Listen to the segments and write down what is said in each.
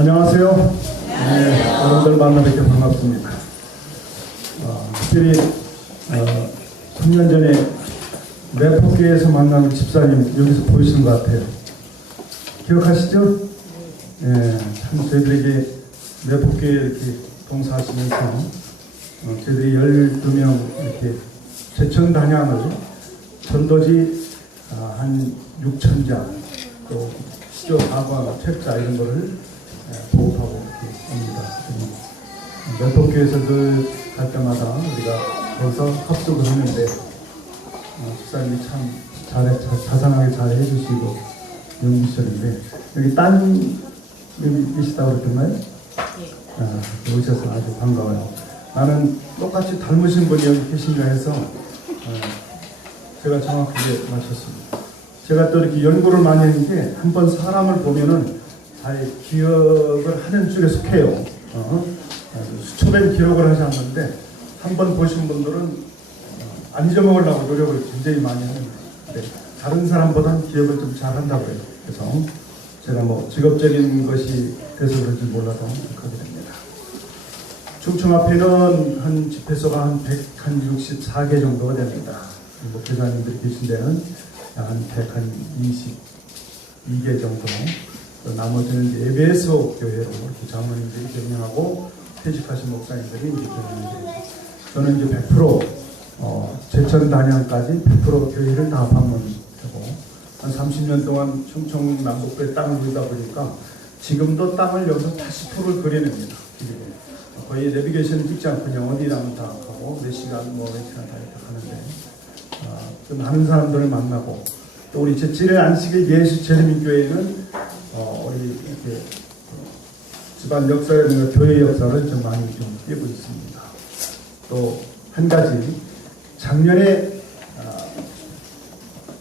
안녕하세요. 네, 여러분들 만나 뵙게 반갑습니다. 특별히 3년 전에 매포교회에서 만난 집사님 여기서 보이시는 것 같아요. 기억하시죠? 네, 참 저희들에게 매포교회 이렇게 봉사하시면서 저희들이 12명 이렇게 제천 단양을 전도지 한 6,000자 또 시조 사과 책자 이런 거를 보급하고 이렇게 옵니다. 매포교회에서 갈 때마다 우리가 거기서 합숙을 했는데 집사님이 참 자상하게 잘 해주시고 연기시는데 여기 따님 여기 계시다고 그랬나요? 네. 오셔서 아주 반가워요. 나는 똑같이 닮으신 분이 여기 계신가 해서 제가 정확하게 맞췄습니다. 제가 또 이렇게 연구를 많이 했는데 한번 사람을 보면은 잘 기억을 하는 쪽에 속해요. 수초된 기록을 하지 않는데 한번 보신 분들은 안 잊어먹으려고 노력을 굉장히 많이 하는데 다른 사람보다는 기억을 좀 잘한다고 해요. 그래서 제가 뭐 직업적인 것이 돼서 그런지 몰라도 그렇게 됩니다. 충청 앞에는 한 집회소가 한 164개 정도가 됩니다. 목회자님들이 계신 데는 한 122개 정도. 나머지는 예배소 교회로 이렇게 장로님들이 경영하고 퇴직하신 목사님들이 이제 경영해요. 저는 이제 100% 제천 단양까지 100% 교회를 다 방문하고 한 30년 동안 충청 남북도에 땅을 누리다 보니까 지금도 땅을 여기서 80%를 그려냅니다. 거의 내비게이션을 찍지 않고 그냥 어디 가면 다 가고 몇 시간 몇 시간 다 이렇게 가는데 좀 많은 사람들을 만나고 또 우리 제7회 안식일 예수 재림교회는 우리 이렇게 집안 역사라든가 교회 역사를 좀 많이 좀 띄고 있습니다. 또 한 가지 작년에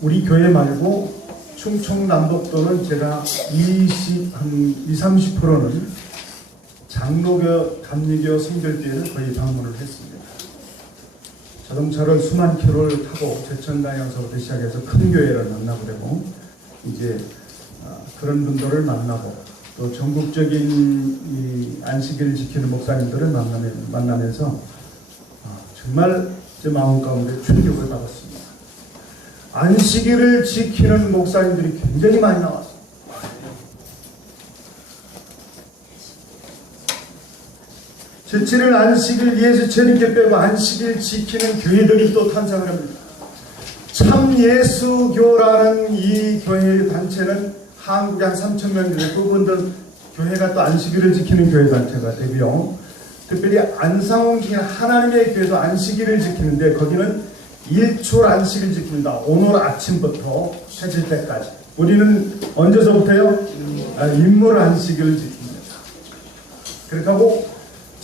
우리 교회 말고 충청 남북도는 제가 30%는 장로교, 감리교 선교교회를 거의 방문을 했습니다. 자동차를 수만 킬로를 타고 제천 단양서부터 시작해서 큰 교회를 만나고 되고 이제 그런 분들을 만나고 또 전국적인 이 안식일을 지키는 목사님들을 만나면서 정말 제 마음 가운데 충격을 받았습니다. 안식일을 지키는 목사님들이 굉장히 많이 나왔습니다. 제7일 안식일 예수 재림교 빼고 안식일 지키는 교회들이 또 탄생을 합니다. 참예수교라는 이 교회 단체는 한국에 한 3,000명 되는 그분들 교회가 또 안식일을 지키는 교회 단체가 되고요. 특별히 안상홍 중에 하나님의 교회도 안식일을 지키는데 거기는 일출 안식일 지킵니다. 오늘 아침부터 해질 때까지. 우리는 언제서부터요? 인물 안식일을 지킵니다. 그렇게 하고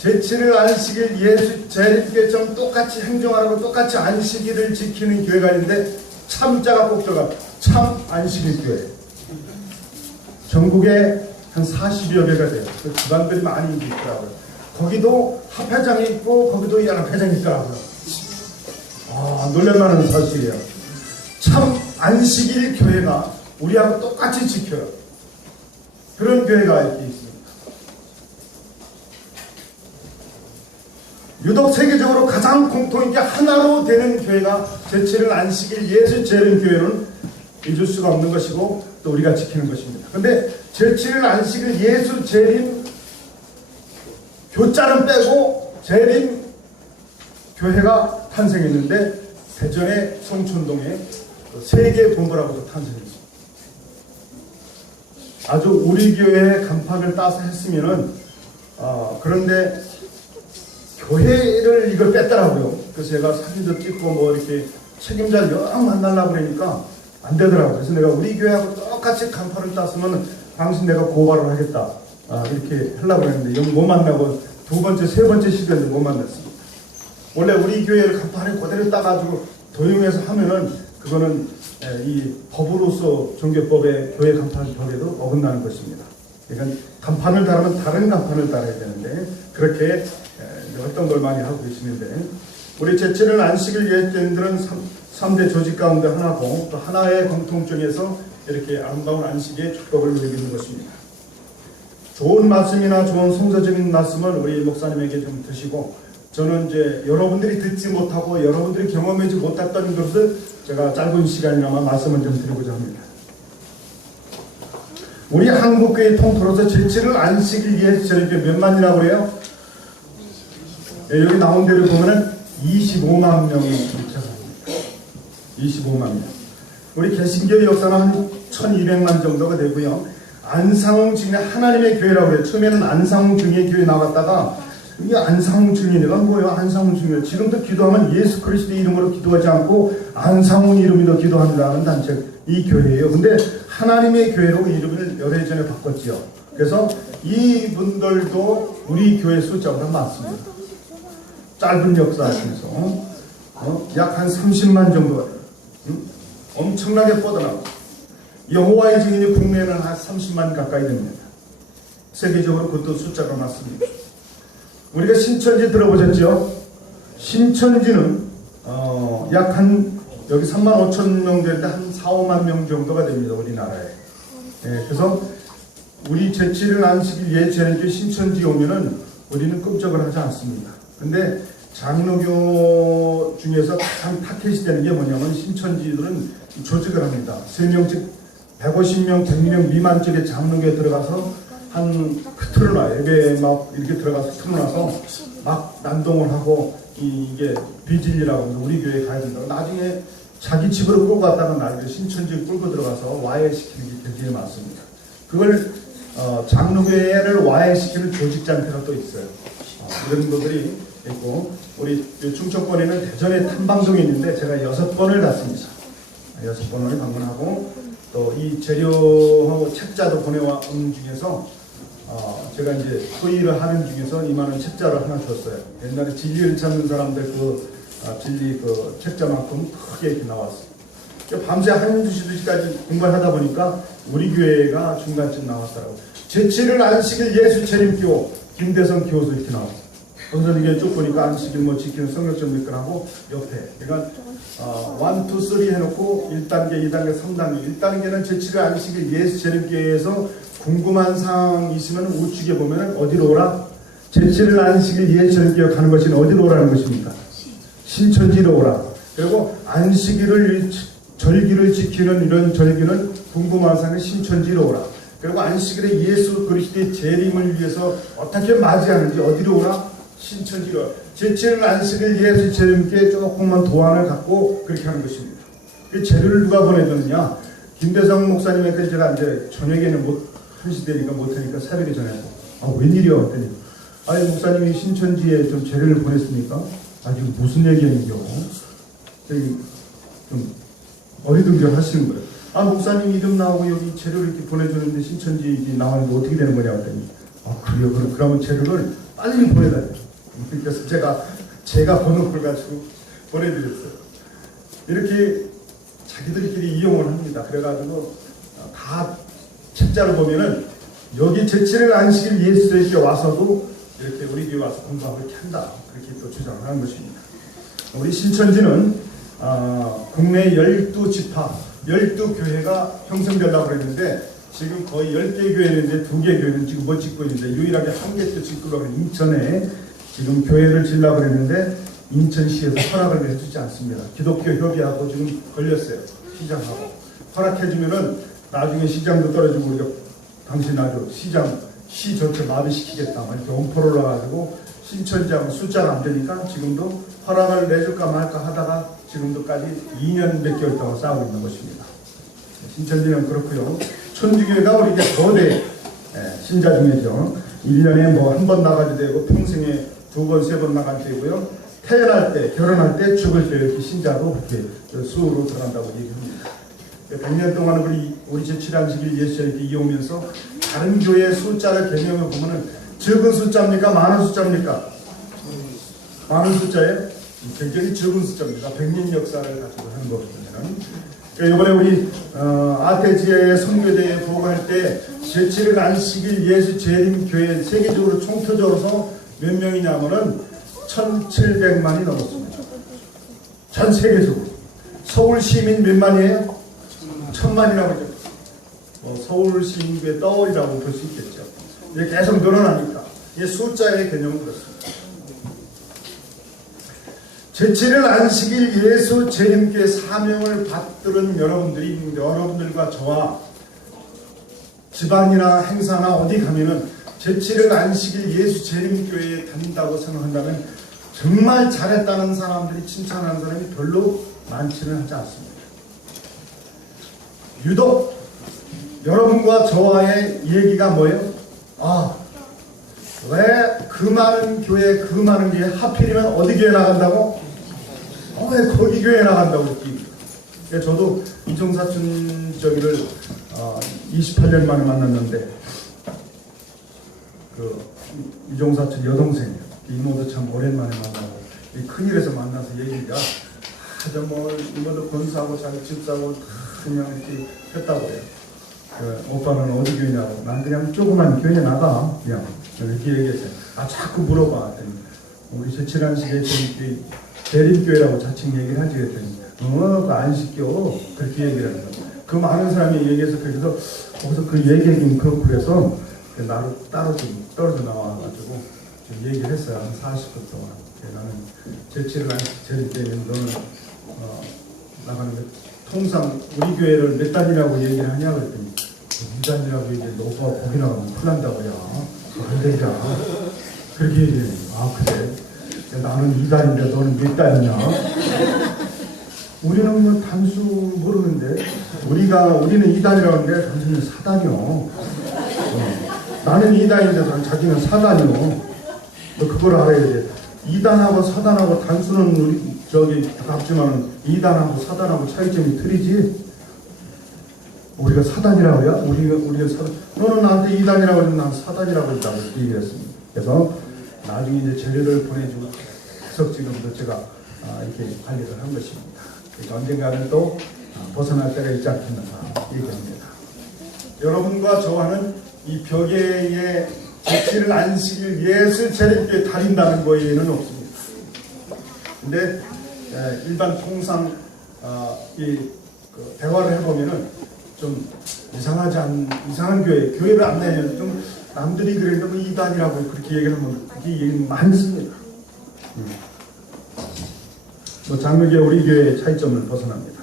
제7일 안식일 예수 재림교회처럼 똑같이 행정하라고 똑같이 안식일을 지키는 교회가 있는데 참자가 꼭 들어가. 참 안식일 교회. 전국에 한 40여 개가 돼요. 그 기관들이 많이 있더라고요. 거기도 합회장이 있고 거기도 연합회장이 있더라고요. 놀랄만한 사실이에요. 참 안식일 교회가 우리하고 똑같이 지켜요. 그런 교회가 이렇게 있습니다. 유독 세계적으로 가장 공통있게 하나로 되는 교회가 제7일 안식일 예수 재림교회는 잊을 수가 없는 것이고 또 우리가 지키는 것입니다. 그런데 제7일 안식일 예수 재림 교자는 빼고 재림 교회가 탄생했는데 대전의 송촌동에 세계 본부라고도 탄생했습니다. 아주 우리 교회의 간판을 따서 했으면은 그런데 교회를 이걸 뺐더라고요. 그래서 제가 사진도 찍고 뭐 이렇게 책임자를 여러 만나려고 그러니까 안 되더라고요. 그래서 내가 우리 교회하고 똑같이 간판을 땄으면 당신 내가 고발을 하겠다. 이렇게 하려고 했는데 여기 못 만나고 두 번째, 세 번째 시도했는데 못 만났습니다. 원래 우리 교회를 간판에 그대로 따가지고 도용해서 하면은 그거는 이 법으로서 종교법의 교회 간판 벽에도 어긋나는 것입니다. 그러니까 간판을 달으면 다른 간판을 달아야 되는데 그렇게 어떤 걸 많이 하고 계시는데 우리 제7일 안식일 예수님들은 3대 조직 가운데 하나고 또 하나의 공통점에서 이렇게 아름다운 안식의 축복을 누리고 있는 것입니다. 좋은 말씀이나 좋은 성서적인 말씀을 우리 목사님에게 좀 드시고, 저는 이제 여러분들이 듣지 못하고 여러분들이 경험하지 못했던 것을 제가 짧은 시간이나마 말씀을 좀 드리고자 합니다. 우리 한국교회 통틀어서 제7일 안식일 예수절기 몇 만이라고 그래요? 예, 여기 나온 대로 보면은 25만 명이 개척합니다. 25만 명. 우리 개신교의 역사는 한 1200만 정도가 되고요. 안상홍 증인 하나님의 교회라고 해요. 처음에는 안상홍 증인의 교회 나갔다가 이게 안상홍 증인이가 뭐예요? 안상홍 증인. 지금도 기도하면 예수 그리스도의 이름으로 기도하지 않고 안상홍 이름으로 기도한다는 단체 이 교회예요. 근데 하나님의 교회로 이름을 열흘 전에 바꿨지요. 그래서 이분들도 우리 교회 숫자보다 많습니다. 짧은 역사 중에서 약 한 30만 정도 엄청나게 뻗어나고, 여호와의 증인이 국내에는 한 30만 가까이 됩니다. 세계적으로 그것도 숫자가 많습니다. 우리가 신천지 들어보셨죠? 신천지는 약 한 여기 3만 5천 명 되는데 한 4, 5만 명 정도가 됩니다. 우리나라에. 예, 그래서 우리 제7일 안식일 예수절기 신천지 오면은 우리는 끔찍을 하지 않습니다. 근데 장로교 중에서 가장 타켓이 되는 게 뭐냐면 신천지들은 조직을 합니다. 3명씩 150명, 100명 미만 쪽에 장로교에 들어가서 한 틀을 놔요. 예배에 막 이렇게 들어가서 틀을 놔서 막 난동을 하고, 이게 비질이라고 해서 우리 교회에 가야 된다고. 나중에 자기 집으로 끌고 갔다가 나중에 신천지 끌고 들어가서 와해시키는 게 굉장히 많습니다. 그걸 장로교회를 와해시키는 조직장태가 또 있어요. 이런 분들이 있고, 우리 충청권에는 대전에 탐방동이 있는데 제가 6번을 갔습니다. 6번을 방문하고, 또 이 재료하고 책자도 보내온 중에서 제가 이제 소위를 하는 중에서 이만한 책자를 하나 줬어요. 옛날에 진리를 찾는 사람들 진리 책자만큼 크게 이렇게 나왔어요. 밤새 1, 2시까지 공부를 하다 보니까 우리 교회가 중간쯤 나왔더라고요. 제7일 안식일 예수 재림교 김대성 교수 이렇게 나왔어요. 그래서 이게 쭉 보니까 안식일 뭐 지키는 성경적 밑근하고 옆에, 그러니까 1, 2, 3 해놓고 1단계, 2단계, 3단계. 1단계는 제7일 안식일 예수 재림교회에서 궁금한 사항 있으면 우측에 보면 어디로 오라? 제7일 안식일 예수 재림교회 가는 것이 어디로 오라는 것입니까? 신천지로 오라. 그리고 안식일을 절기를 지키는 이런 절기는 궁금한 사항은 신천지로 오라. 그리고 안식일에 예수 그리스도의 재림을 위해서 어떻게 맞이하는지 어디로 오라? 신천지로. 제7일 안식일 예수 재림께 조금만 도안을 갖고 그렇게 하는 것입니다. 그 재료를 누가 보내줬느냐? 김대성 목사님한테 제가 이제 저녁에는 1시 되니까 못하니까 새벽에 전화해서 웬일이야? 했더니 아니 목사님이 신천지에 좀 재료를 보냈습니까? 지금 무슨 얘기하는겨? 좀 어리둥절 하시는 거예요. 목사님 이름 나오고 여기 재료를 이렇게 보내주는데 신천지 나왔는데 어떻게 되는 거냐고 했더니 그래요? 그러면 재료를 빨리 보내달래요. 그래서 제가 번호 걸 가지고 보내드렸어요. 이렇게 자기들끼리 이용을 합니다. 그래가지고 다 책자로 보면은 여기 제7일 안식일 예수에게 와서도 이렇게 우리 교회 와서 공부하고 이렇게 한다. 그렇게 또 주장을 하는 것입니다. 우리 신천지는 국내 12지파, 12교회가 형성되려고 그랬는데 지금 거의 10개 교회는 이제 2개 교회는 지금 못 짓고 있는데 유일하게 1개 또 짓고 있는 인천에 지금 교회를 지으려고 그랬는데 인천시에서 허락을 해주지 않습니다. 기독교 협의하고 지금 걸렸어요. 시장하고. 허락해주면은 나중에 시장도 떨어지고 우리가 당신 아주 시 전체 마비시키겠다. 이렇게 엄포를 놔가지고 신천지하고 숫자가 안 되니까 지금도 허락을 내줄까 말까 하다가 지금도까지 2년 몇 개월 동안 싸우고 있는 것입니다. 신천지는 그렇고요. 천주교회가 우리 이제 거대 신자 중이죠. 1년에 한 번 나가도 되고 평생에 2번, 3번 나가도 되고요. 태어날 때, 결혼할 때, 죽을 때 이렇게 신자도 그렇게 수호로 들어간다고 얘기합니다. 100년 동안 우리 제7안식일 예수 이렇게 이어오면서 다른 교회 숫자를 개념을 보면은 적은 숫자입니까? 많은 숫자입니까? 많은 숫자에 굉장히 적은 숫자입니다. 100년 역사를 가지고 하는 거거든요. 이번에 우리 아테지아의 선교대회 보고할 때 제7일 안식일 예수 재림교회 세계적으로 총표적으로 몇 명이냐면은 1700만이 넘었습니다. 전 세계적으로. 서울 시민 몇 만이에요? 1000만이라고 하죠. 서울 시민의 떠올이라고 볼 수 있겠죠. 이게 계속 늘어나니까 이 숫자의 개념은 그렇습니다. 제7일 안식일 예수 재림교회 사명을 받들은 여러분들과 저와 집안이나 행사나 어디 가면은 제7일 안식일 예수 재림교회에 다닌다고 생각한다면 정말 잘했다는 사람들이 칭찬하는 사람이 별로 많지는 하지 않습니다. 유독 여러분과 저와의 얘기가 뭐예요? 왜 그 많은 교회 하필이면 어디 교회 나간다고? 왜 거기 교회 나간다고 이렇게. 저도 이종사촌 저기를 28년 만에 만났는데 그 이종사촌 여동생이에요. 이모도 참 오랜만에 만나고 큰일에서 만나서 얘기가 이모도 권사하고 자기 집 사고 그냥 이렇게 했다고 해요. 오빠는 어디 교회냐고. 난 그냥 조그만 교회 나가 그냥 이렇게 얘기했어요. 자꾸 물어봐. 우리 제7일 안식일 대림교회라고 자칭 얘기를 하지 그랬더니 그거 안 시켜 그렇게 얘기를 하는 거예요. 그 많은 사람이 얘기해서 그래서 거기서 그 얘기하기는 그렇고 그래서 나를 따로 좀 떨어져 나와가지고 좀 얘기를 했어요. 한 40분 동안. 나는 제7일 안식일 때는 너는 나가는 거 통상 우리 교회를 몇 단이라고 얘기를 하냐 그랬더니 2단이라고 얘기했는데 오빠가 거기 나가면 큰일 난다고요. 안 되잖아. 그렇게 얘기해요. 그래? 나는 2단인데 너는 몇 단이냐? 우리는 뭐 단수 모르는데 우리는 2단이라고 하는데 당신은 4단이요. 나는 2단인데 자기는 4단이요. 너 그걸 알아야 돼. 2단하고 4단하고 단수는 우리 저기 같지만 2단하고 4단하고 차이점이 틀리지. 우리가 4단이라고요? 우리가 4단. 너는 나한테 2단이라고 했는데 난 4단이라고 했다고 얘기했습니다. 그래서 나중에 이제 재료를 보내주고 계속 지금도 제가 이렇게 관리를 한 것입니다. 그러니까 언젠가는 또 벗어날 때가 있지 않겠는가 얘기합니다. 여러분과 저와는 이 벽에의 제7일 안식일 예수 재림교회 다닌다는 거에는 없습니다. 근데 일반 통상 대화를 해보면은 좀 이상한 교회를 안 다니는 좀 남들이 그래도 뭐 2단이라고 그렇게 얘기하면 그게 얘기 많습니다. 장로교회 우리 교회의 차이점을 벗어납니다.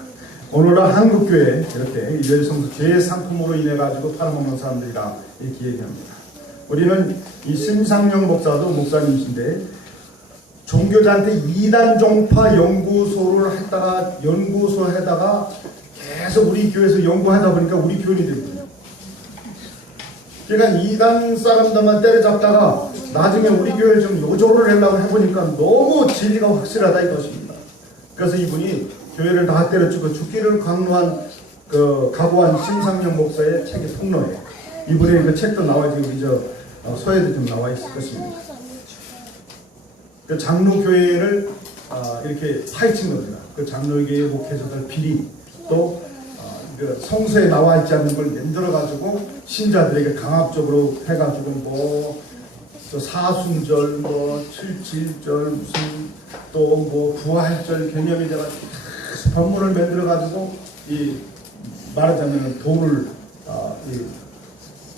오늘날 한국교회 이렇게 일요일성수 죄의 상품으로 인해 가지고 팔아먹는 사람들이라 이렇게 얘기합니다. 우리는 이 심상영 목사도 목사님이신데 종교자한테 2단 종파 연구소에다가 계속 우리 교회에서 연구하다 보니까 우리 교인이 됩니다. 그러니까 2단 사람들만 때려잡다가 나중에 우리 교회를 좀 요조를 하려고 해보니까 너무 진리가 확실하다 이것입니다. 그래서 이분이 교회를 다 때려치고 죽기를 각오한 심상영 목사의 책이 폭로해요. 이분의 그 책도 나와 지금 서예도 좀 나와 있을 것입니다. 그 장로교회를 이렇게 파헤친 겁니다. 그 장로교회 목회자들 비리 또 그 성서에 나와 있지 않는 걸 만들어가지고 신자들에게 강압적으로 해가지고 뭐 사순절, 뭐 77절, 무슨 또 뭐 부활절 개념이 돼가지고 법문을 만들어가지고 말하자면 돈을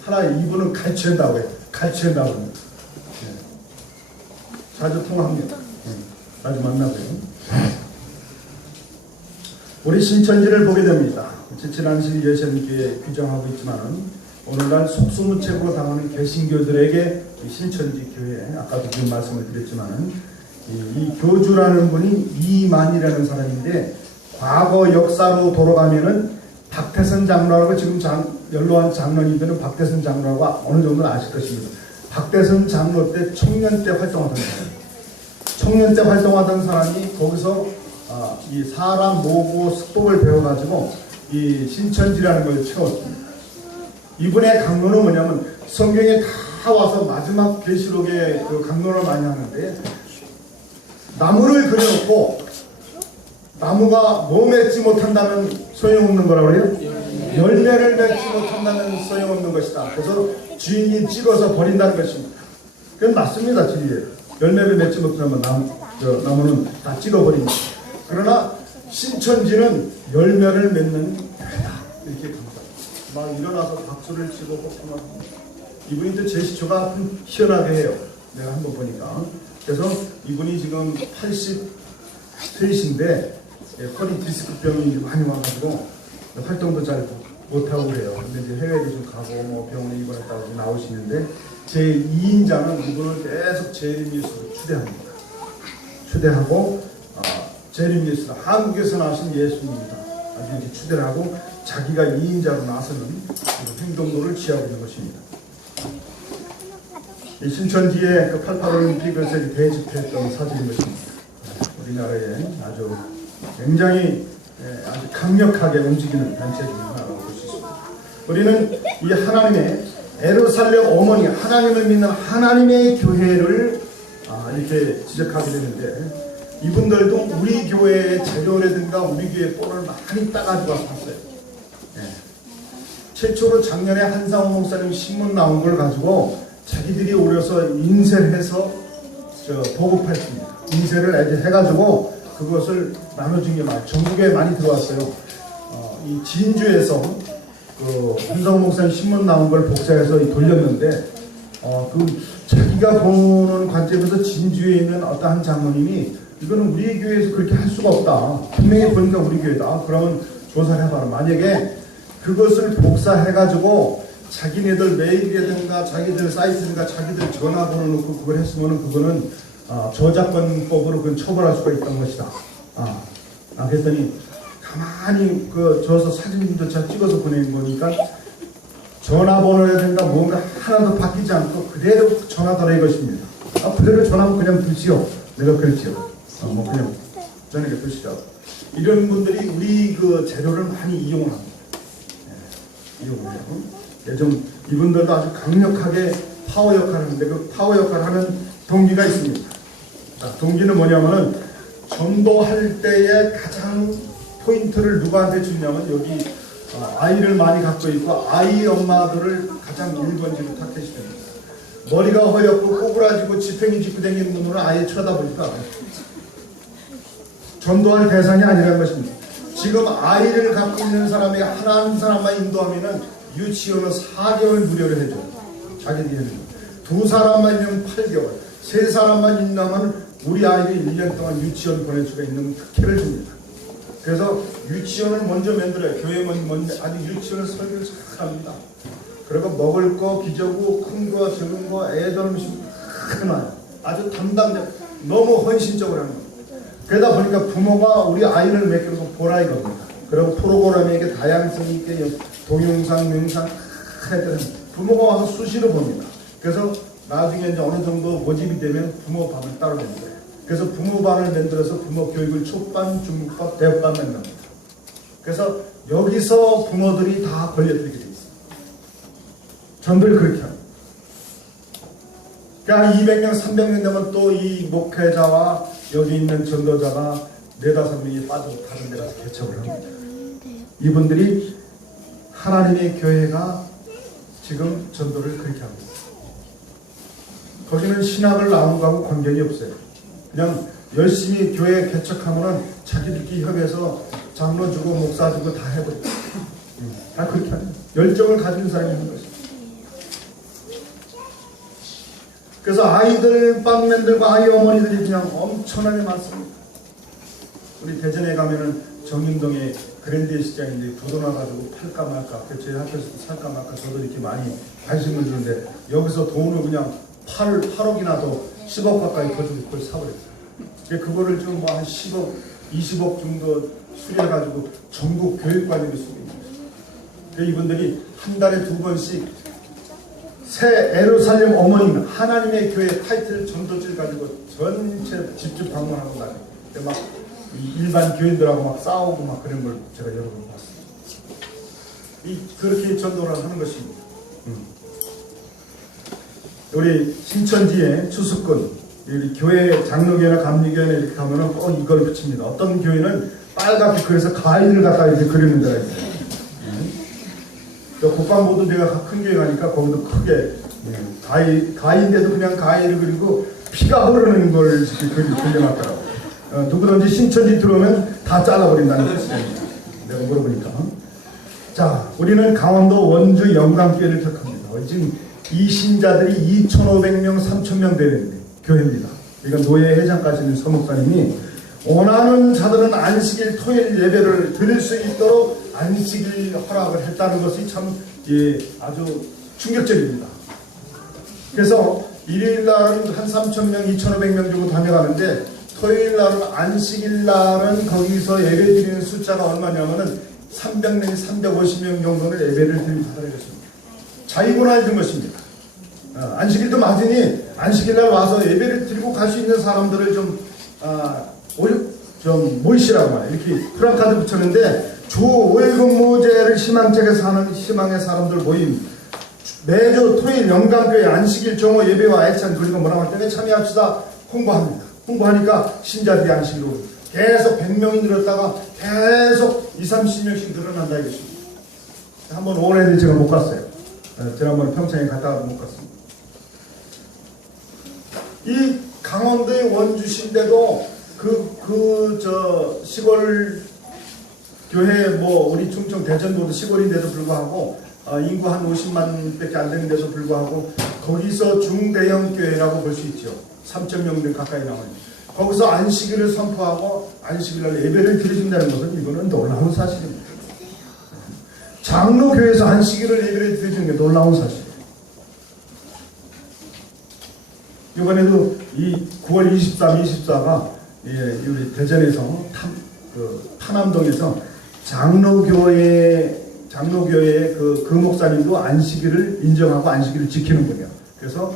하나 이분은 가르친다고 해요. 가르친다고 해요. 자주 통화합니다. 자주 만나고요. 우리 신천지를 보게 됩니다. 제7일 안식일 예수님께 규정하고 있지만은 오늘날 속수무책으로 당하는 개신교들에게 신천지 교회 아까도 지금 말씀을 드렸지만은 이 교주라는 분이 이만이라는 사람인데 과거 역사로 돌아가면은 박태선 장로라고 지금 연로한 장로님들은 박태선 장로라고 어느 정도는 아실 것입니다. 박태선 장로 때 청년 때 활동하던 사람. 청년 때 활동하던 사람이 거기서 이 사람 모부 습법을 배워가지고 이 신천지라는 걸 채웠습니다. 이분의 강론은 뭐냐면 성경에 다 와서 마지막 계시록에 그 강론을 많이 하는데 나무를 그려놓고 나무가 뭐 맺지 못한다면 소용없는 거라고 그래요? 열매를 맺지 못한다면 소용없는 것이다. 그래서 주인이 찍어서 버린다는 것입니다. 그건 맞습니다. 진리예요. 열매를 맺지 못하면 나무는 다 찍어버립니다. 그러나 신천지는 열매를 맺는 교회다. 이렇게 강조합니다. 막 일어나서 박수를 치고 호통합니다. 이분이 또 제시처가 좀 희한하게 해요. 내가 한번 보니까. 그래서 이분이 지금 83인데 허리 디스크병이 많이 와가지고 활동도 잘 못하고 그래요. 근데 이제 해외도 좀 가고 뭐 병원에 입원했다고 나오시는데 제 2인자는 이분을 계속 재림예수로 추대하고 재림예수 한국에서 나신 예수입니다. 아주 이렇게 추대를 하고 자기가 2인자로 나서는 행동도를 취하고 있는 것입니다. 이 신천지에 그 88올림픽에서 대집회했던 사진인 것입니다. 우리나라에 아주 굉장히 아주 강력하게 움직이는 단체 중 하나라고 볼 수 있습니다. 우리는 이 하나님의 예루살렘 어머니, 하나님을 믿는 하나님의 교회를 이렇게 지적하게 되는데 이분들도 우리 교회의 재료라든가 우리 교회 꼴을 많이 따가지고 왔어요. 최초로 작년에 한상호 목사님 신문 나온 걸 가지고 자기들이 오려서 인쇄를 해서 보급했습니다. 인쇄를 해가지고 그것을 나눠준 게 전국에 많이 들어왔어요. 이 진주에서 그 한상호 목사님 신문 나온 걸 복사해서 돌렸는데 그 자기가 보는 관점에서 진주에 있는 어떠한 장로님이 이거는 우리 교회에서 그렇게 할 수가 없다. 분명히 보니까 우리 교회다. 그러면 조사를 해봐라. 만약에 그것을 복사해가지고 자기네들 메일이라든가 자기들 사이트든가 자기들 전화번호 놓고 그걸 했으면 그거는 저작권법으로 그건 처벌할 수가 있던 것이다. 그랬더니 가만히 저서 사진도 잘 찍어서 보낸 거니까 전화번호라든가 뭔가 하나도 바뀌지 않고 그대로 전화더라 이것입니다. 그대로 전화번 그냥 두시오. 내가 그랬지요. 뭐 그냥 저녁에 두시죠. 이런 분들이 우리 그 재료를 많이 이용을 합니다. 이용을 해요. 좀 이분들도 아주 강력하게 파워 역할을 하는데 그 파워 역할을 하는 동기가 있습니다. 동기는 뭐냐면은 전도할 때에 가장 포인트를 누구한테 주냐면 여기 아이를 많이 갖고 있고 아이 엄마들을 가장 1번지로 타겟시킵니다. 머리가 허옇고 꼬부라지고 지팽이 짚고 다니는 분들은 아예 쳐다보니까 전도할 대상이 아니라는 것입니다. 지금 아이를 갖고 있는 사람에게 한 사람만 인도하면은 유치원은 4개월 무료로 해줘요. 자기들이 해줘요. 2사람만 있으면 8개월, 3사람만 있나면 우리 아이를 1년 동안 유치원 보낼 수가 있는 특혜를 줍니다. 그래서 유치원을 먼저 만들어요. 교회 먼저 아주 유치원을 설계를 잘 합니다. 그리고 먹을 거, 기저구, 큰 거, 적은 거, 애들 음식 해놔요. 아주 담당자, 너무 헌신적으로 하는 겁니다. 그러다 보니까 부모가 우리 아이를 맡기고 보라 이겁니다. 그리고 프로그램에게 다양성 있게 동영상, 영상 애들은 부모가 와서 수시로 봅니다. 그래서 나중에 이제 어느 정도 모집이 되면 부모반을 따로 만들어요. 그래서 부모반을 만들어서 부모 교육을 초반, 중급반, 대학반 만듭니다. 그래서 여기서 부모들이 다 걸려들게 돼 있어요. 전들 그렇게 합니다. 그러니까 200명, 300명 되면 또 이 목회자와 여기 있는 전도자가 4-5명이 빠져서 다른 데 가서 개척을 합니다. 이분들이 하나님의 교회가 지금 전도를 그렇게 합니다. 거기는 신학을 나온 거하고 관계가 없어요. 그냥 열심히 교회 개척하면은 자기들끼리 협의해서 장로 주고 목사 주고 다 해버려요. 다 그렇게 합니다. 열정을 가진 사람이 하는 것입니다. 그래서 아이들 빵 만들고 아이 어머니들이 그냥 엄청나게 많습니다. 우리 대전에 가면은 정림동에 그랜드 시장인데 부도 나가지고 팔까 말까, 제 학교에서 살까 말까 저도 이렇게 많이 관심을 주는데 여기서 돈을 그냥 8억이나 더 10억 가까이 더 주고 그걸 사버렸어요. 그거를 좀 뭐 한 10억, 20억 정도 수리해가지고 전국 교육관리를 쓰고 있는 거예요. 이분들이 한 달에 2번씩 새 예루살렘 어머님 하나님의 교회 타이틀 전도지를 가지고 전체 집집 방문하고 다니고 막 일반 교인들하고 막 싸우고 막 그런 걸 제가 여러 번 봤습니다. 그렇게 전도를 하는 것입니다. 우리 신천지의 추수꾼, 우리 교회 장로교회나 감리교회나 이렇게 가면은 꼭 이걸 붙입니다. 어떤 교회는 빨갛게 그래서 가위를 갖다 이렇게 그리는 데가 있어요. 국방부도 내가 큰 교회 가니까 거기도 크게 가위인데도 그냥 가위를 그리고 피가 흐르는 걸 이렇게 그려놨더라고요. 누구든지 신천지 들어오면 다 잘라버린다는 뜻입니다. 내가 물어보니까. 자, 우리는 강원도 원주 영광교회를 택합니다. 지금 이 신자들이 2,500명, 3,000명 되는 교회입니다. 그러니까 노예 회장까지 있는 서목사님이 원하는 자들은 안식일 토요일 예배를 드릴 수 있도록 안식일 허락을 했다는 것이 참 아주 충격적입니다. 그래서 일요일 날은 한 3,000명, 2,500명 정도 다녀가는데 토요일 날은 안식일 날은 거기서 예배 드리는 숫자가 얼마냐면은 300명, 350명 정도는 예배를 드리는 것입니다. 자유분할 된 것입니다. 안식일도 맞으니 안식일 날 와서 예배를 드리고 갈 수 있는 사람들을 좀 모이시라고 말이에요. 이렇게 프랑카드 붙였는데 주 5일 근무제를 희망책에 사는 희망의 사람들 모임, 매주 토요일 영광교회 안식일 정오 예배와 애찬 그리고 뭐라고 할 때문에 참여합시다 홍보합니다. 홍보하니까 신자들이 안식일로 계속 100명이 늘었다가 계속 20, 30명씩 늘어난다 이것입니다. 한번 올해는 제가 못 갔어요. 지난번에 평창에 갔다가 못 갔습니다. 이 강원도의 원주시인데도 시골 교회 우리 충청 대전보다 시골인데도 불구하고 인구 한 50만 밖에 안 되는데도 불구하고 거기서 중대형 교회라고 볼 수 있죠. 3,000명 가까이 나와요. 거기서 안식일을 선포하고 안식일날 예배를 드려준다는 것은 이거는 놀라운 사실입니다. 장로교회에서 안식일을 예배를 드려주는 게 놀라운 사실이에요. 이번에도 이 9월 23, 24가 우리 대전에서 파남동에서 장로교회의 그 목사님도 안식일을 인정하고 안식일을 지키는군요. 그래서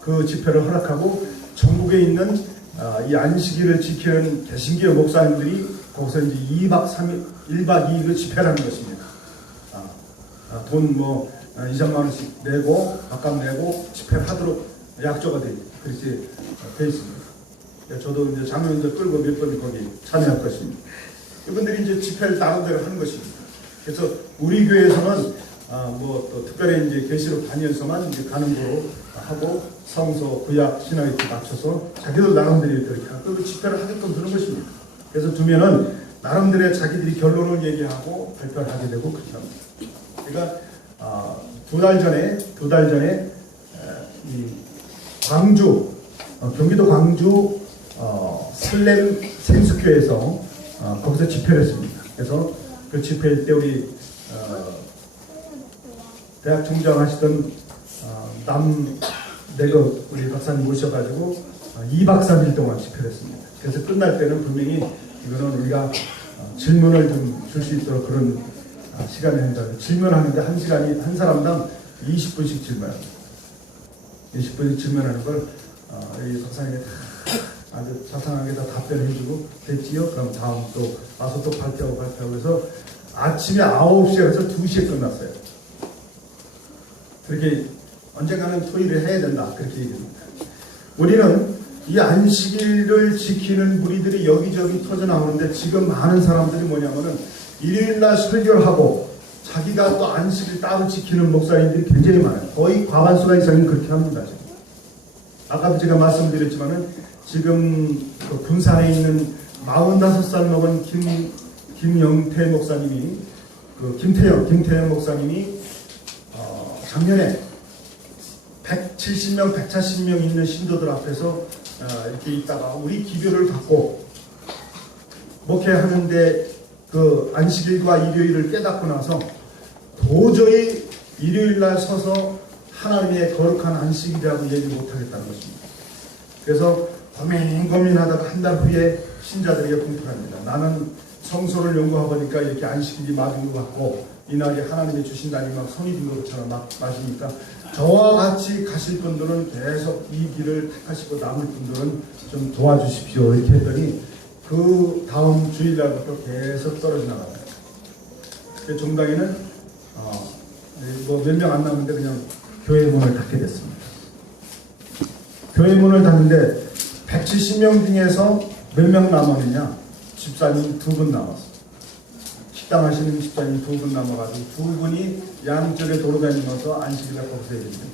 그 집회를 허락하고 전국에 있는 이 안식일을 지키는 개신교 목사님들이 거기서 이제 2박 3일, 1박 2일을 집회를 하는 것입니다. 돈 2, 3만 원씩 내고 밥값 내고 집회를 하도록 약조가 그렇게 돼 있습니다. 저도 이제 장로님들 끌고 몇 번 거기 참여할 것입니다. 이분들이 이제 집회를 나름대로 하는 것입니다. 그래서 우리 교회에서는 또 특별히 이제 계시록 다니면서만 이제 가는 거로 하고 성서, 구약, 신학 이렇게 맞춰서 자기들 나름대로 이렇게 하고 집회를 하게끔 두는 것입니다. 그래서 두면은 나름대로 자기들이 결론을 얘기하고 발표를 하게 되고 그렇게 합니다. 그러니까 두 달 전에 이 광주 경기도 광주 슬렘 생수교회에서 거기서 집회를 했습니다. 그래서 그 집회일 때 우리 대학 총장하시던 남대거 우리 박사님 모셔가지고 2박 3일 동안 집회를 했습니다. 그래서 끝날 때는 분명히 이거는 우리가 질문을 좀 줄 수 있도록 그런 시간을 한다. 질문하는데 한 사람당 20분씩 질문합니다. 20분씩 질문하는 걸 이 박사님이 아주 자상하게 다 답변해주고 됐지요? 그럼 다음 또 와서 또 발표하고 해서 아침에 9시에서 2시에 끝났어요. 그렇게 언젠가는 토요일에 해야 된다 그렇게 얘기합니다. 우리는 이 안식일을 지키는 무리들이 여기저기 터져 나오는데 지금 많은 사람들이 뭐냐면은 일요일날 설교를 하고 자기가 또 안식일 따로 지키는 목사님들이 굉장히 많아요. 거의 과반수가 이상은 그렇게 합니다. 지금. 아까도 제가 말씀드렸지만은 지금 그 군산에 있는 45살 먹은 김영태 목사님이 김태영 목사님이 작년에 170명, 180명 있는 신도들 앞에서 이렇게 있다가 우리 기별을 받고 목회하는데 그 안식일과 일요일을 깨닫고 나서 도저히 일요일날 서서 하나님의 거룩한 안식일이라고 얘기 못하겠다는 것입니다. 그래서 고민하다가 한 달 후에 신자들에게 공표합니다. 나는 성소를 연구해보니까 이렇게 안식일이 맞은 것 같고 이날이 하나님이 주신다니 막 손이 든 것처럼 맞으니까 저와 같이 가실 분들은 계속 이 길을 택하시고 남을 분들은 좀 도와주십시오 이렇게 했더니 그 다음 주일날부터 계속 떨어져 나갑니다. 종당에는 몇 명 안 남았는데 그냥 교회 문을 닫게 됐습니다. 교회 문을 닫는데 170명 중에서 몇 명 남았느냐? 집사님 2분 남았어요. 식당 하시는 집사님 2분 남아가지고 2분이 양쪽에 돌아다니면서 안식일날 거기서 해야 됩니다.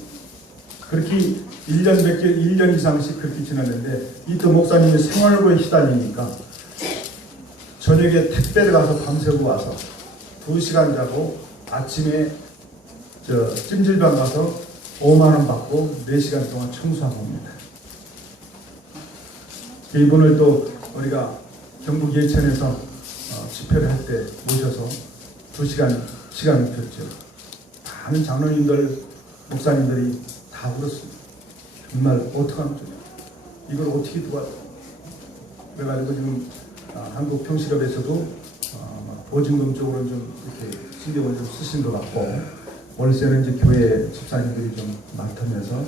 그렇게 1년 이상씩 그렇게 지났는데 이 또 목사님이 생활고에 시달리니까 저녁에 택배를 가서 밤새고 와서 2시간 자고 아침에 찜질방 가서 5만 원 받고 4시간 동안 청소하고 옵니다. 이분을 또 우리가 경북 예천에서 집회를 할 때 모셔서 2시간 시간을 줬죠. 많은 장로님들, 목사님들이 다 울었습니다. 정말 어떡하면 좋냐. 이걸 어떻게 도와줘. 그래가지고 지금 한국 평실업에서도 보증금 쪽으로 좀 이렇게 신경을 좀 쓰신 것 같고, 월세는 이제 교회 집사님들이 좀 맡으면서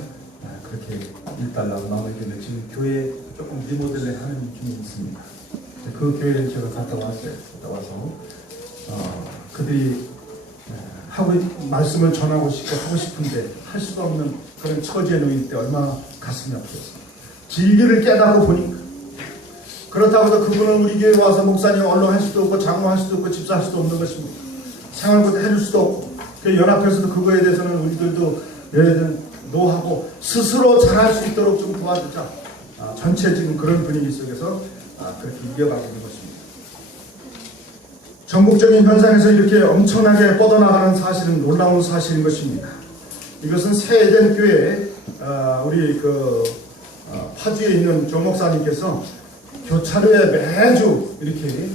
그렇게 일달라고 나머지는 지금 교회 조금 리모델링 하는 중에 있습니다. 그 교회에 제가 갔다 왔어요. 갔다 와서 그들이 하고 말씀을 전하고 싶고 하고 싶은데 할 수가 없는 그런 처지에 놓일 때 얼마나 가슴이 아프겠어요. 진리를 깨닫고 보니까. 그렇다고 해서 그분은 우리 교회에 와서 목사님 언론할 수도 없고 장로할 수도 없고 집사할 수도 없는 것입니다. 생활부터 해줄 수도 없고, 연합회에서도 그거에 대해서는 우리들도 노하고 스스로 잘할 수 있도록 좀 도와주자. 전체 지금 그런 분위기 속에서 그렇게 이겨가고 있는 것입니다. 전국적인 현상에서 이렇게 엄청나게 뻗어나가는 사실은 놀라운 사실인 것입니다. 이것은 새해된 교회 우리 파주에 있는 조 목사님께서 교차로에 매주 이렇게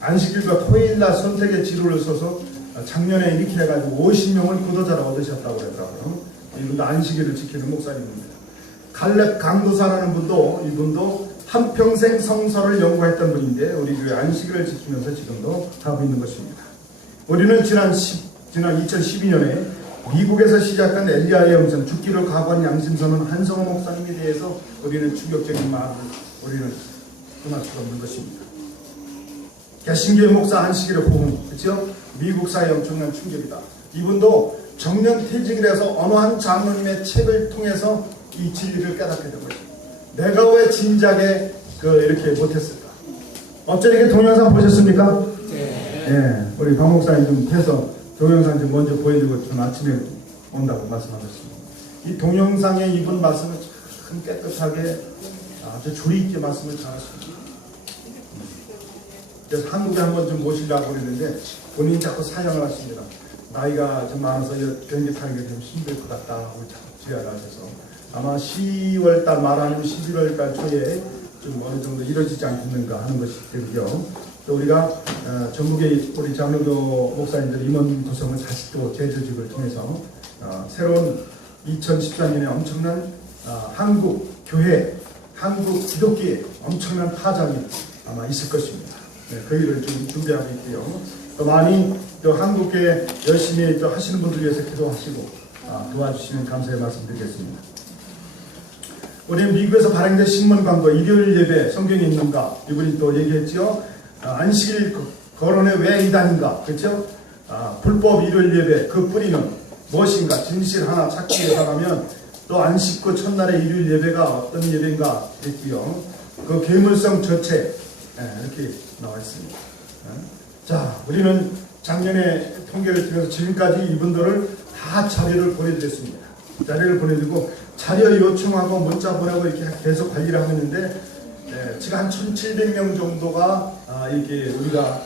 안식일과 토요일날 선택의 지도를 서서 작년에 이렇게 해가지고 50명을 구도자를 얻으셨다고 그러더라고요. 이분도 안식일을 지키는 목사님입니다. 갈렙 강도사라는 분도, 이분도 한평생 성서를 연구했던 분인데 우리 교회 안식일을 지키면서 지금도 하고 있는 것입니다. 우리는 지난 2012년에 미국에서 시작한 엘리야의 음성, 죽기를 각오한 양심선언 한성호 목사님에 대해서 우리는 충격적인 마음을 우리는 떠날 수가 없는 것입니다. 개신교의 목사 안식일의 호응, 그렇죠? 미국 사회에 엄청난 충격이다. 이분도 정년 퇴직을 해서 어느 한 장로님의 책을 통해서 이 진리를 깨닫게 된 것입니다. 내가 왜 진작에 이렇게 못했을까? 어쩌게 동영상 보셨습니까? 네. 우리 박 목사님 좀 해서 동영상 좀 먼저 보여드리고 좀 아침에 온다고 말씀하셨습니다. 이 동영상에 이분 말씀을 참 깨끗하게 아주 조리 있게 말씀을 잘하십니다. 그래서 한국에 한번 좀 모시려고 그랬는데 본인이 자꾸 사양을 하십니다. 나이가 좀 많아서 비행기 타는 게 좀 힘들 것 같다 하고 자꾸 지랄을 하셔서 아마 10월달 말 아니면 11월달 초에 좀 어느 정도 이루어지지 않겠는가 하는 것이 되고요. 또 우리가 전국의 우리 장로교 목사님들 임원 구성을 다시 또 재조직을 통해서 새로운 2014년에 엄청난 한국 교회, 한국 기독교에 엄청난 파장이 아마 있을 것입니다. 네, 그 일을 좀 준비하고 있고요. 또 많이 또 한국교회 열심히 또 하시는 분들 위해서 기도하시고 도와주시면 감사의 말씀드리겠습니다. 우리 미국에서 발행된 신문 광고 일요일 예배 성경에 있는가 이분이 또 얘기했죠. 안식일 거론의 왜 이단인가, 그렇죠? 불법 일요일 예배 그 뿌리는 무엇인가 진실 하나 찾기 위해서 하면 또 안식구 첫날의 일요일 예배가 어떤 예배인가 했고요. 그 계물성 저체 이렇게 나와 있습니다. 자, 우리는 작년에 통계를 통해서 지금까지 이분들을 다 자료를 보내드렸습니다. 자료를 보내드리고 자료 요청하고 문자 보내고 이렇게 계속 관리를 하고 있는데 지금 한 1,700명 정도가 이렇게 우리가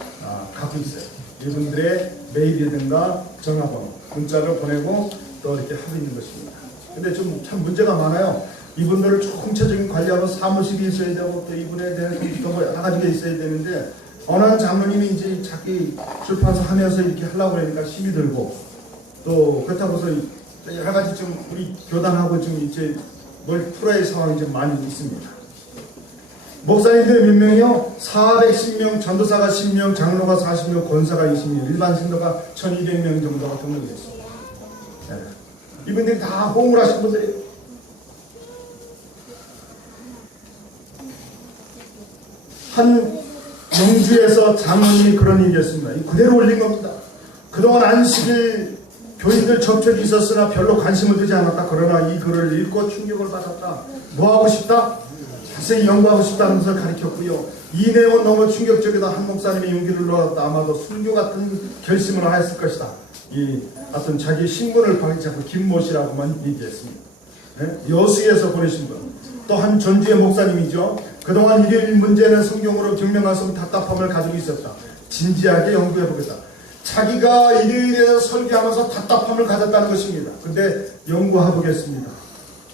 갖고 있어요. 이분들의 메일이든가 전화번호, 문자를 보내고 또 이렇게 하고 있는 것입니다. 근데 좀 참 문제가 많아요. 이분들을 총체적인 관리하고 사무실이 있어야 되고 또 이분에 대한 컴퓨터가 여러 가지가 있어야 되는데 어느 한 장로님이 이제 자기 출판사 하면서 이렇게 하려고 하니까 힘이 들고 또 그렇다고 해서 여러 가지 좀 우리 교단하고 좀 이제 뭘 풀어야 할 상황이 좀 많이 있습니다. 목사님들 몇 명이요? 410명, 전도사가 10명, 장로가 40명, 권사가 20명, 일반 신도가 1200명 정도가 등록이 됐습니다. 네. 이분들이 다 호응을 하신 분들이에요. 한 영주에서 장로님이 그런 얘기했습니다. 그대로 올린 겁니다. 그동안 안식일 교인들 접촉이 있었으나 별로 관심을 두지 않았다. 그러나 이 글을 읽고 충격을 받았다. 뭐 하고 싶다? 자세히 연구하고 싶다는 것을 가르쳤고요. 이 내용은 너무 충격적이다. 한 목사님이 용기를 놓았다. 아마도 순교 같은 결심을 하였을 것이다. 이 어떤 자기 신분을 방치하고 김모씨라고만 얘기했습니다. 네? 여수에서 보내신 분. 또 한 전주의 목사님이죠. 그동안 일요일 문제는 성경으로 증명할 수 없는 답답함을 가지고 있었다. 진지하게 연구해보겠다. 자기가 일요일에 설교하면서 답답함을 가졌다는 것입니다. 근데 연구해 보겠습니다.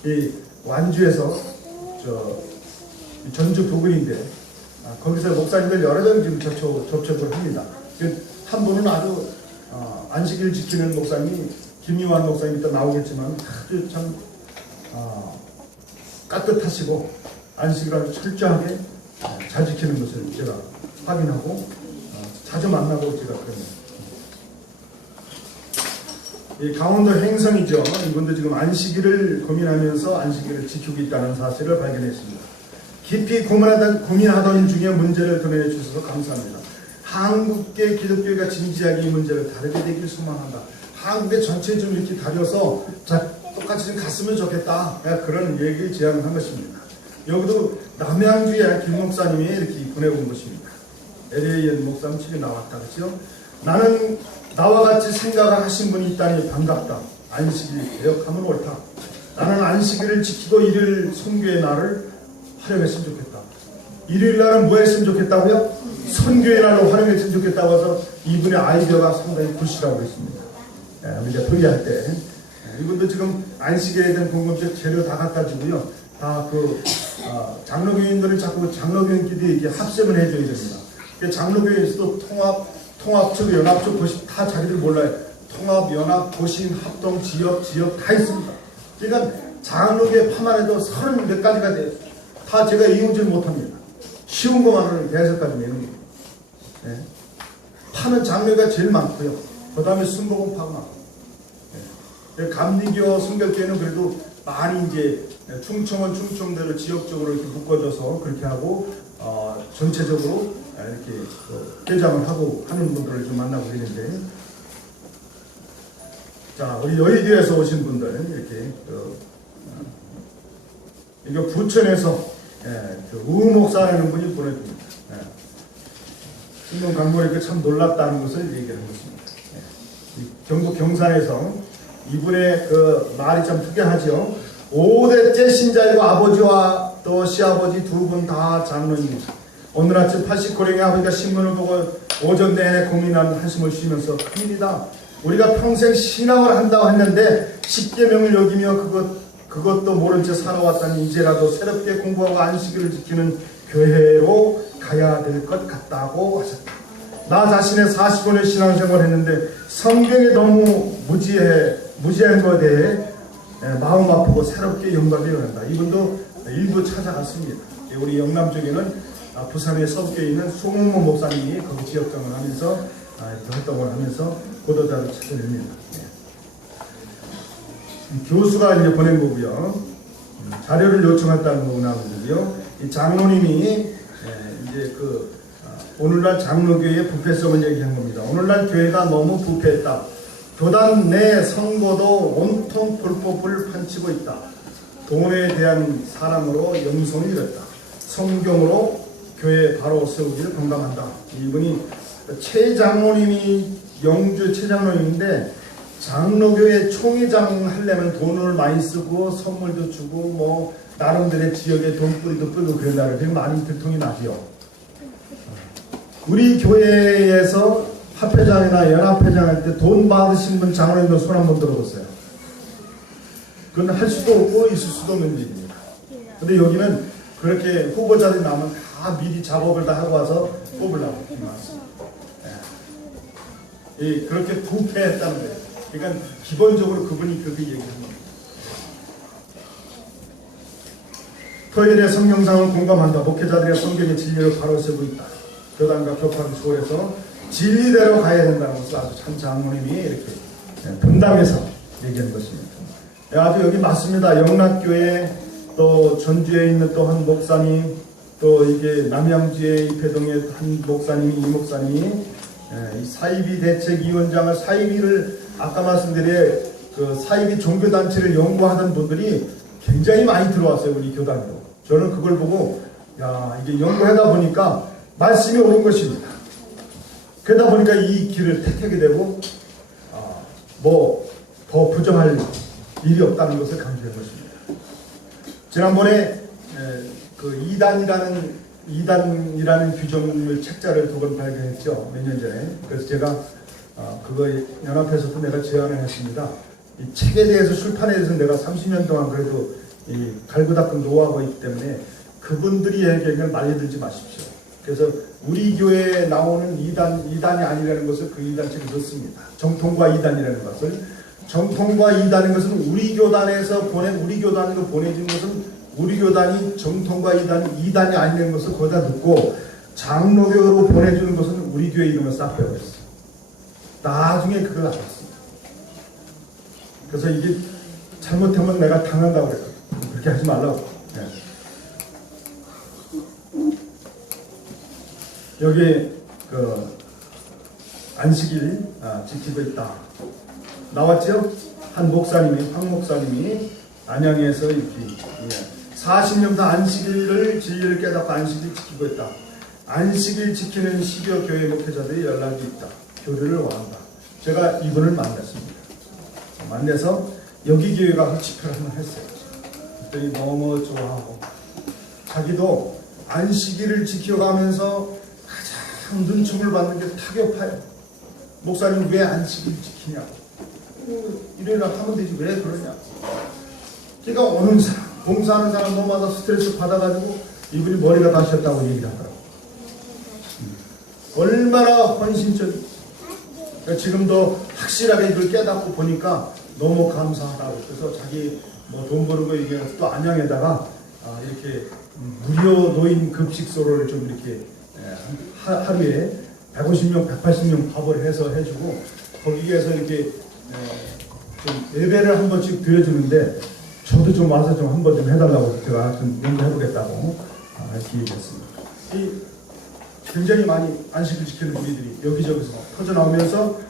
이 완주에서 전주 부근인데 거기서 목사님들 여러 명 지금 접촉을 합니다. 한 분은 아주 안식일 지키는 목사님이 김유한 목사님이 또 나오겠지만 아주 참 깍듯하시고 안식일 아주 철저하게 잘 지키는 것을 제가 확인하고 자주 만나고 제가 그럽니다. 이 강원도 행성이죠. 이분도 지금 안식일을 고민하면서 안식일을 지키고 있다는 사실을 발견했습니다. 깊이 고민하던 중에 문제를 드러내 주셔서 감사합니다. 한국계 기독교회가 진지하게 이 문제를 다루게 되길 소망한다. 한국의 전체 좀 이렇게 다뤄서 똑같이 좀 갔으면 좋겠다. 그런 얘기를 제안한 것입니다. 여기도 남양주에 김 목사님이 이렇게 보내온 것입니다. LAN 목사님 집에 나왔다. 그렇죠? 나는 나와 같이 생각을 하신 분이 있다니 반갑다. 안식일 개혁하면 옳다. 나는 안식일을 지키고 일요일 선교의 날을 활용했으면 좋겠다. 일요일 날은 뭐 했으면 좋겠다고요? 선교의 날로 활용했으면 좋겠다고 해서 이분의 아이디어가 상당히 굿이라고 했습니다. 우리가 토의할 때 이분도 지금 안식일에 대한 궁금증 재료 다 갖다 주고요. 다 장로교인들은 자꾸 장로교인끼리 이렇게 합sem을 해줘야 됩니다. 장로교회에서도 통합 쪽, 연합 쪽, 고심 다 자기들 몰라요. 통합, 연합, 고심, 합동, 지역 다 있습니다. 그러니까 장로교회 파만 해도 30몇 가지가 돼요. 다 제가 이용질 못합니다. 쉬운 것만으로는 대해서까지 내는 거예요. 네. 파는 장르가 제일 많고요. 그 다음에 순복음파가 많고. 네. 감리교 성결교회는 그래도 많이 이제 충청은 충청대로 지역적으로 이렇게 묶어져서 그렇게 하고 전체적으로 이렇게 개장을 하고 하는 분들을 좀 만나고 있는데, 자, 우리 여의도에서 오신 분들은 이렇게 이거 부천에서 우목사라는 분이 보내줍니다. 신문 강모에게 참 놀랍다는 것을 얘기하는 것입니다. 경북 경산에서 이분의 그 말이 참 특이하죠. 5대째 신자이고 아버지와 또 시아버지 두 분 다 장로입니다. 오늘 아침 80고령의 아버지가 신문을 보고 오전 내내 고민한 한숨을 쉬면서 큰일이다. 우리가 평생 신앙을 한다고 했는데 10계명을 여기며 그것도 모른 채 살아왔다니 이제라도 새롭게 공부하고 안식일을 지키는 교회로 가야 될 것 같다고 하셨다. 나 자신의 45년 신앙생활을 했는데 성경에 너무 무지한 것에 대해 마음 아프고 새롭게 영감이 일어난다. 이분도 일부 찾아갔습니다. 우리 영남 쪽에는 부산의 서북교에 있는 송홍모 목사님이 거기 지역장을 하면서 활동을 하면서 보도자를 찾아냅니다. 교수가 이제 보낸 거고요. 자료를 요청했다는 거고 나오고요. 이 장로님이 이제 오늘날 장로교회의 부패성을 얘기한 겁니다. 오늘날 교회가 너무 부패했다. 교단 내 선거도 온통 불법을 판치고 있다. 돈에 대한 사랑으로 영성을 잃었다. 성경으로 교회 바로 세우기를 공감한다. 이분이 최 장로님이 영주 최 장로님인데 장로교회 총회장 하려면 돈을 많이 쓰고 선물도 주고 뭐 나름대로 지역에 돈뿌리도 뿌리고 그런 날을 되게 많이 들통이 나죠. 우리 교회에서 합회장이나 연합회장 할 때 돈 받으신 분 장로님도 손 한번 들어보세요. 그건 할 수도 없고 있을 수도 없는 일입니다. 근데 여기는 그렇게 후보자들이 나오면 다 미리 작업을 다 하고 와서 뽑으려고 그렇게 부패했다는 거예요. 그러니까 기본적으로 그분이 그렇게 얘기하는 겁니다. 토요일에 성경상을 공감한다. 목회자들의 성경의 진리를 바로 세우고 있다. 교단과 교파를 초월해서 진리대로 가야 된다는 것을 아주 참 장로님이 이렇게 분담해서 얘기하는 것입니다. 아주 여기 맞습니다. 영락교회 또 전주에 있는 또 한 목사님 또 이게 남양주에 입회동에 한 목사님이 이 목사님이 이 사이비 대책위원장을 사이비를 아까 말씀드린 그 사이비 종교단체를 연구하던 분들이 굉장히 많이 들어왔어요. 우리 교단으로. 저는 그걸 보고 야 이게 연구하다 보니까 말씀이 옳은 것입니다. 그러다 보니까 이 길을 택하게 되고 뭐 더 부정할 일이 없다는 것을 강조한 것입니다. 지난번에 그 이단이라는 규정을 책자를 두 권 발견했죠. 몇 년 전에. 그래서 제가 그거 연합회에서도 내가 제안을 했습니다. 이 책에 대해서 출판에 대해서 내가 30년 동안 그래도 이 갈고 닦은 노하우가 있기 때문에 그분들이 얘기하면 말려들지 마십시오. 그래서 우리 교회에 나오는 이단이 아니라는 것을 그 이단 책에 넣습니다. 정통과 이단이라는 것을. 정통과 이단인 것은 우리 교단에서 우리 교단으로 보내진 것은 우리 교단이 정통과 이단이 아니라는 것을 거기다 넣고 장로교로 보내주는 것은 우리 교회 이름을 싹 빼버렸어요. 나중에 그걸 알았습니다. 그래서 이게 잘못하면 내가 당한다고 그랬거든요. 그렇게 하지 말라고. 네. 여기 그 안식일 지키고 있다. 나왔죠? 한 목사님이, 황 목사님이 안양에서 이렇게 40년 다 안식일을 진리를 깨닫고 안식일 지키고 있다. 안식일 지키는 10여 교회 목회자들이 연락이 있다. 교류를 원한다. 제가 이분을 만났습니다. 만나서 여기 교회 가서 집회를 한번 했어요. 그랬더니 너무 좋아하고 자기도 안식일을 지켜가면서 가장 눈총을 받는 게 타격파예요. 목사님 왜 안식일 지키냐고. 일요일 날 하면 되지 왜 그러냐. 그러니까 오는 사람, 봉사하는 사람 너마다 스트레스 받아가지고 이분이 머리가 다셨다고 얘기를 하더라고요. 얼마나 헌신적이. 그러니까 지금도 확실하게 이걸 깨닫고 보니까 너무 감사하다고. 그래서 자기 뭐 돈 버는 거 얘기해서 또 안양에다가 이렇게 무료 노인 급식소를 좀 이렇게 하루에 150명, 180명 밥을 해서 해주고 거기에서 이렇게 좀 예배를 한 번씩 드려주는데 저도 좀 와서 좀 한 번 좀 해달라고 제가 좀 연구해보겠다고 이렇게 얘기했습니다. 굉장히 많이 안식을 지키는 우리들이 여기저기서 터져나오면서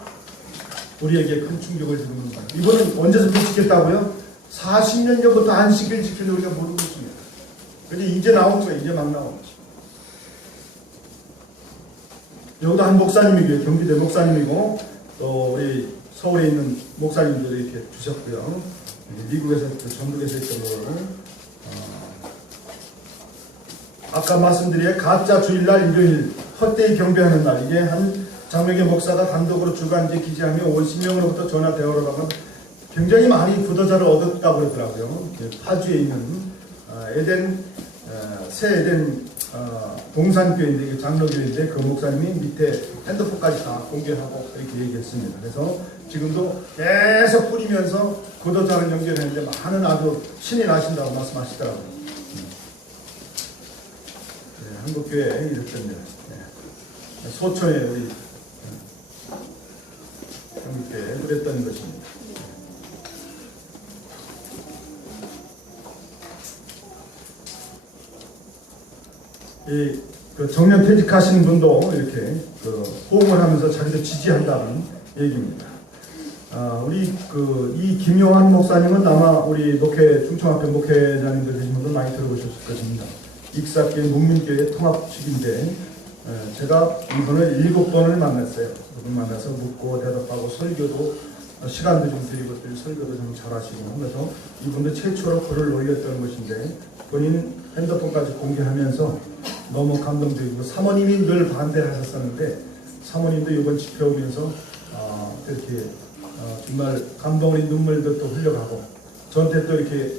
우리에게 큰 충격을 주는 겁니다. 이거는 언제부터 지켰다고요? 40년 전부터 안식을 지키는 우리가 모르는 것입니다. 근데 이제 나온 거예요. 이제 막 나온 것입니다. 여기도 한 목사님이고요. 경기대 목사님이고 또 우리 서울에 있는 목사님들이 이렇게 주셨고요. 미국에서 전국에서 있던 걸 아까 말씀드린 가짜 주일날 일요일 헛되이 경배하는 날 이게 한 장명의 목사가 단독으로 주간제 기재하며 50명으로부터 전화 대화를 하면 굉장히 많이 부도자를 얻었다고 그러더라고요. 파주에 있는 새 에덴 동산교회인데 장로교회인데 그 목사님이 밑에 핸드폰까지 다 공개하고 이렇게 얘기했습니다. 그래서 지금도 계속 뿌리면서 구도자를 연결했는데 많은 아주 신이 나신다고 말씀하시더라고요. 한국교회에 이랬던데요. 소천에 우리 한국교회에 그랬던 것입니다. 그 정년 퇴직하시는 분도 이렇게 호응을 하면서 자기도 지지한다는 얘기입니다. 우리 이 김용환 목사님은 아마 우리 충청학교 목회자님들 되신 분들 많이 들어보셨을 것입니다. 익사교회 문민교회 통합식인데 제가 이분을 7번을 만났어요. 그분 만나서 묻고 대답하고 설교도 시간도 좀 드리고 설교도 좀 잘하시고 하면서 이분도 최초로 글을 올렸던 것인데 본인 핸드폰까지 공개하면서 너무 감동적이고 사모님이 늘 반대하셨었는데 사모님도 이번 집회 오면서 이렇게 정말 감동의 눈물도 또 흘려가고 저한테 또 이렇게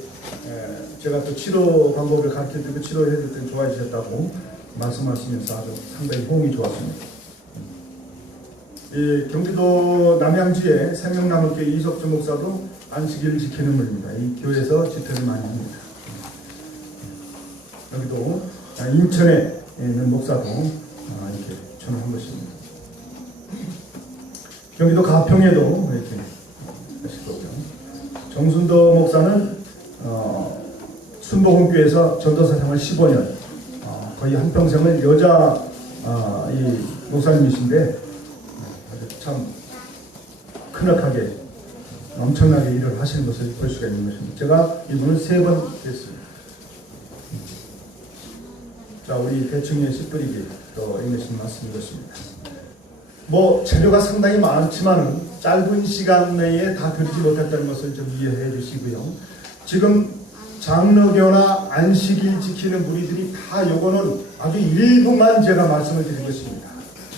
제가 또 치료 방법을 가르쳐드리고 치료해줄 때 좋아해 주셨다고 말씀하시면서 아주 상당히 호응이 좋았습니다. 경기도 남양주의 생명나무교회 이석주 목사도 안식일을 지키는 분입니다. 이 교회에서 집회를 많이 합니다. 여기도 인천에 있는 목사도 이렇게 전한 것입니다. 경기도 가평에도 이렇게 하실 거고요. 정순도 목사는 순복음교회에서 전도사 생활 15년, 거의 한평생을 여자 이 목사님이신데 참 크나하게 엄청나게 일을 하시는 것을 볼 수가 있는 것입니다. 제가 이분을 3번 뵀습니다. 자, 우리 대충의 씨뿌리기 또 인내심 말씀인 것입니다. 뭐 재료가 상당히 많지만 짧은 시간 내에 다 드리지 못했다는 것을 좀 이해해 주시고요. 지금 장로교나 안식일 지키는 무리들이 다 요거는 아주 일부만 제가 말씀을 드린 것입니다.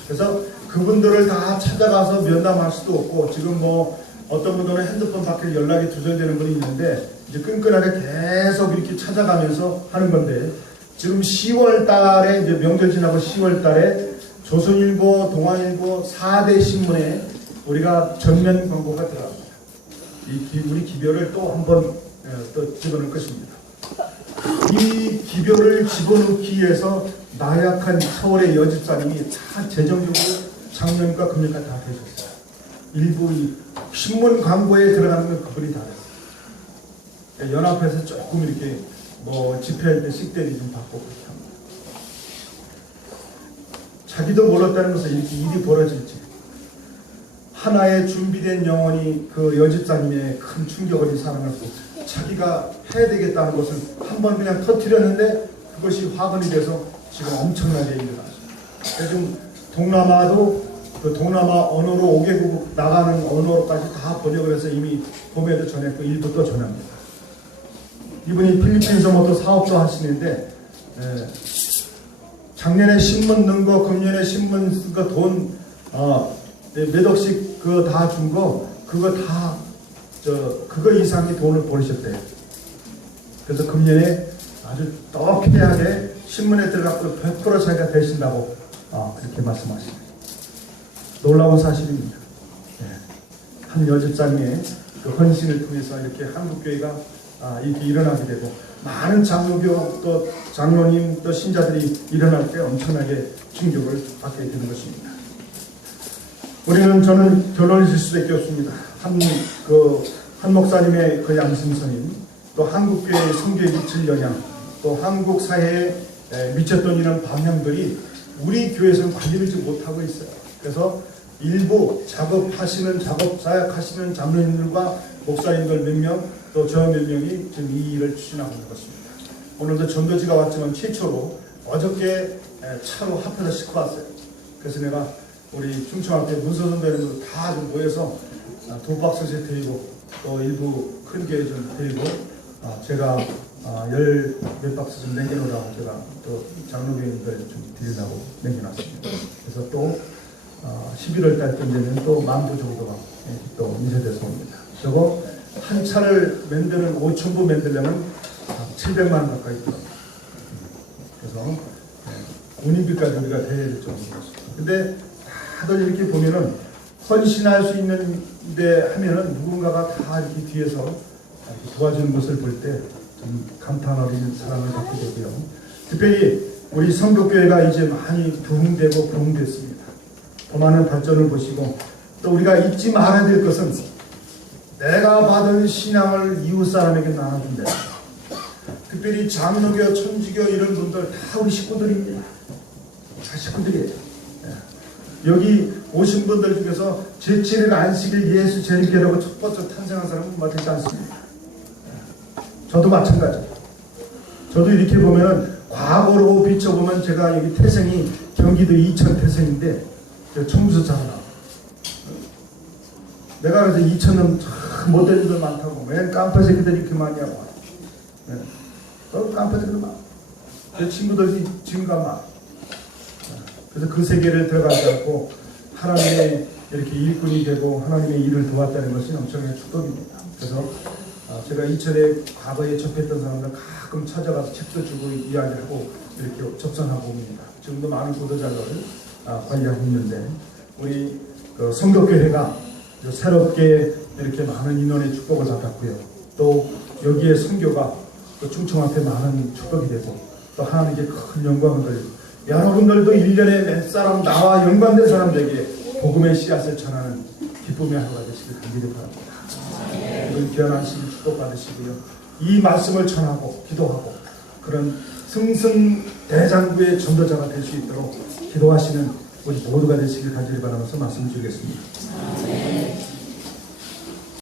그래서 그분들을 다 찾아가서 면담할 수도 없고, 지금 뭐 어떤 분들은 핸드폰 밖에 연락이 두절되는 분이 있는데 이제 끈끈하게 계속 이렇게 찾아가면서 하는 건데, 지금 10월 달에 이제 명절 지나고 10월 달에 조선일보, 동아일보 4대 신문에 우리가 전면 광고가 들어갑니다. 우리 기별을 또 한번 또 집어넣을 것입니다. 이 기별을 집어넣기 위해서 나약한 서울의 여집사님이 다 재정적으로 작년과 금년과 다 되셨어요. 일부 이 신문 광고에 들어가는 건 그분이 다 됐어요. 연합해서 조금 이렇게 뭐 집회할 때 식대리 좀 받고 그렇게 합니다. 자기도 몰랐다는 것은 이렇게 일이 벌어질지, 하나의 준비된 영혼이 그 여집사님의 큰 충격을 사랑하고 자기가 해야 되겠다는 것을 한번 그냥 터뜨렸는데 그것이 화근이 돼서 지금 엄청나게 일어났습니다. 요즘 동남아도 그 동남아 언어로 5개국 나가는 언어로까지 다 번역을 해서 이미 봄에도 전했고 일부 또 전합니다. 이분이 필리핀에서 뭐 또 사업도 하시는데, 작년에 신문 넣은 거, 금년에 신문 쓴 거 돈 몇 억씩 그거 다 준 거, 그거 다 그거 이상의 돈을 벌으셨대요. 그래서 금년에 아주 떡해하게 신문에 들어가고 100% 자기가 되신다고 그렇게 말씀하십니다. 놀라운 사실입니다. 한 여집사님의 그 헌신을 통해서 이렇게 한국교회가 이렇게 일어나게 되고, 많은 장로교 또 장로님 또 신자들이 일어날 때 엄청나게 충격을 받게 되는 것입니다. 저는 결론을 질 수밖에 없습니다. 한 목사님의 그 양심선임, 또 한국교회의 성교에 미칠 영향, 또 한국 사회에 미쳤던 이런 방향들이 우리 교회에서는 관리를 못하고 있어요. 그래서 일부 작업하시는 사역하시는 장로님들과 목사님들 몇 명, 또 저 몇 명이 지금 이 일을 추진하고 있는 것입니다. 오늘도 전도지가 왔지만 최초로 어저께 차로 합해서 싣고 왔어요. 그래서 내가 우리 충청학교 문서선배님들 다 좀 모여서 2박스씩 드리고, 또 일부 큰 교회 좀 드리고, 제가 10몇 박스 좀 남겨놓으라고 제가 또 장로교인들 좀 드리려고 남겨놨습니다. 그래서 또 11월 달쯤 되면 또 10,000부 정도가 또 인쇄돼서 옵니다. 저거 한 차를 만드는 5,000부 만들려면 700만 원 가까이 들어갑니다. 그래서 운임비까지 우리가 대야 될 정도입니다. 근데 다들 이렇게 보면은 헌신할 수 있는데 하면은 누군가가 다 이렇게 뒤에서 이렇게 도와주는 것을 볼 때 좀 감탄 어린 사랑을 받게 되고요. 특별히 우리 성도교회가 이제 많이 부흥됐습니다. 더 많은 발전을 보시고, 또 우리가 잊지 말아야 될 것은 내가 받은 신앙을 이웃 사람에게 나눠준다. 특별히 장로교, 천주교 이런 분들 다 우리 식구들입니다. 다 식구들이에요. 여기 오신 분들 중에서 제7일 안식일 예수 재림교라고 첫 번째 탄생한 사람은 맞지 않습니다. 저도 마찬가지예요. 저도 이렇게 보면은 과거로 비춰보면 제가 여기 태생이 경기도 이천 태생인데 청주에서 자라나. 내가 그래서 이천은 참 못된 일들 많다고, 왜 깡패 새끼들이 이렇게 많이 하고, 깡패 새끼들 많아. 제 친구들이 지금가 많아. 그래서 그 세계를 들어가지 않고 하나님의 이렇게 일꾼이 되고 하나님의 일을 도왔다는 것이 엄청난 축복입니다. 그래서 제가 이천에 과거에 접했던 사람들 가끔 찾아가서 책도 주고 이야기하고 이렇게 접선하고 옵니다. 지금도 많은 보도자료를 관리하고 있는데, 우리 그 성도교회가 새롭게 이렇게 많은 인원의 축복을 받았고요. 또 여기에 선교가 또 충청한테 많은 축복이 되고, 또 하나님께 큰 영광을 돌리고, 여러분들도 1년에 몇 사람 나와 연관된 사람들에게 복음의 씨앗을 전하는 기쁨의 하루가 되시길 간절히 바랍니다. 이번 귀한 시기 축복받으시고요. 이 말씀을 전하고 기도하고 그런 승승대장구의 전도자가 될 수 있도록 기도하시는 우리 모두가 되시길 간절히 바라면서 말씀 드리겠습니다.